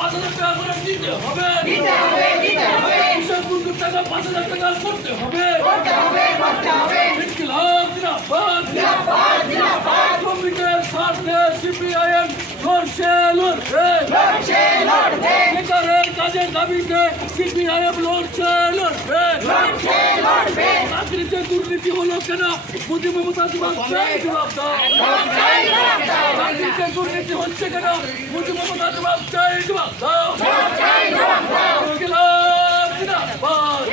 5,000 টাকা করে দিতে হবে কৃষক বন্ধুর টাকা 5,000 টাকা করতে হবে ইনকিলাব জিন্দাবাদ শ্রমিকের স্বার্থে সিপিআইএম লড়ছে বেকারের কাজের দাবিতে সিপিআইএম লড়ছে চাকরিতে দুর্নীতি হলো কেন মোদি মমতা জবাব দাও চাকরিতে দুর্নীতি হচ্ছে কেন মোদি মমতা জবাব দাও ইনকিলাব জিন্দাবাদ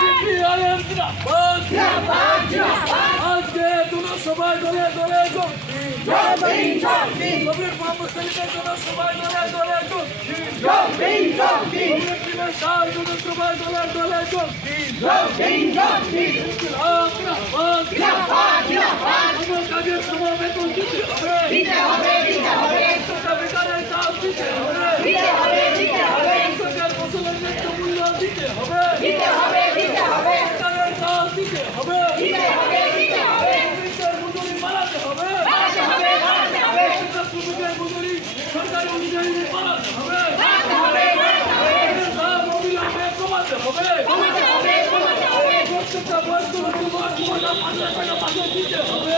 সিপিআইএম জিন্দাবাদ আজকে জনসভায় দলে দলে মোহাম্মদ সেলিমের জনসভায় দলে জনসভায় দলে কাজের সময় বেতন দিতে হবে বেকারের কাজ দিতে হবে ফসলের ন্যায্য মূল্য দিতে হবে বেকারের কাজ দিতে হবে মজুরি বাড়াতে হবে মজুরি সরকারি অনুযায়ী বাড়াতে হবে অবিলম্বে কমাতে হবে প্রত্যেকটা বয়স্ক লোক 5,000 টাকা দিতে হবে